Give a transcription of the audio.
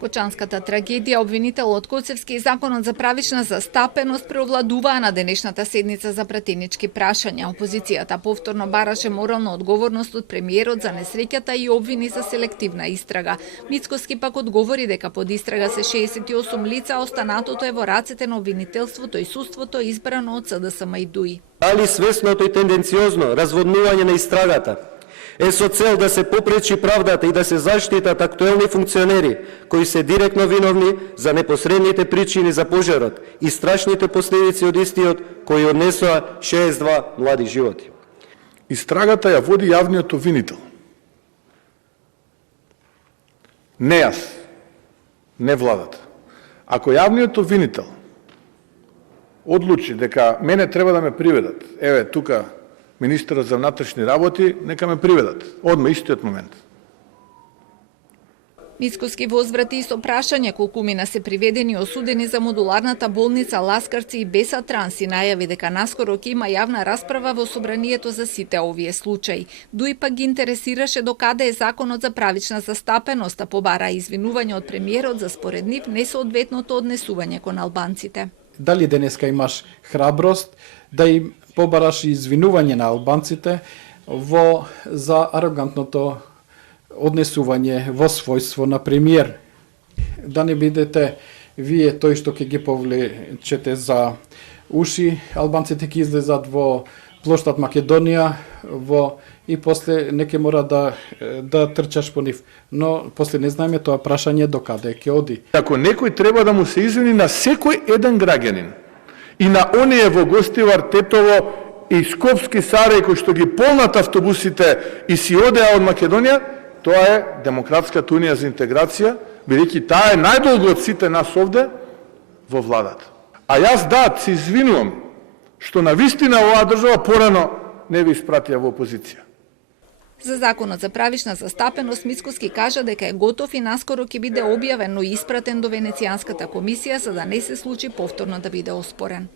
Кочанската трагедија, обвинителот Коцевски и Законот за правична застапеност преовладуваа на денешната седница за пратенички прашања. Опозицијата повторно бараше морална одговорност од премиерот за несреќата и обвини за селективна истрага. Мицкоски пак одговори дека под истрага се 68 лица, а останатото е во рацете на обвинителството и судството избрано од СДСМ и ДУИ. Дали свесното и тенденциозно разводнување на истрагата е со цел да се попречи правдата и да се заштитат актуелни функционери кои се директно виновни за непосредните причини за пожарот и страшните последици од истиот кои однесоа 62 млади животи. Истрагата ја води јавниот обвинител. Не јас, не владата. Ако јавниот обвинител одлучи дека мене треба да ме приведат, еве тука министерот за внатрешни работи, нека ме приведат, одма истиот момент. Мицкоски возврати и со прашање колку мина се приведени и осудени за модуларната болница Ласкарци и Беса Транс и најави дека наскоро ќе има јавна расправа во собранието за сите овие случаи. ДУИ пак ги интересираше докаде е Законот за правична застапеност, а побара извинување од премиерот за според нив несоодветното однесување кон албанците. Дали денеска имаш храброст да им побараш извинување на албанците за арогантното однесување во својство на премиер. Да не бидете вие тој што ќе ги повлечете за уши, албанците ќе излезат во плоштад Македонија и после не ќе мора да трчаш по нив. Но после не знаеме тоа прашање докаде ќе оди. Ако некој треба да му се извини на секој еден граѓанин и на оние во Гостивар, Тетово и Скопски Сарај кои што ги полнат автобусите и си одеа од Македонија, тоа е Демократската унија за интеграција, бидејќи таа е најдолго од сите нас овде во владата. А јас се извинувам што на вистина оваа држава порано не ви испратија во опозиција. За Законот за правична застапеност Мицкоски кажа дека е готов и наскоро ќе биде објавен, но испратен до Венецијанската комисија за да не се случи повторно да биде оспорен.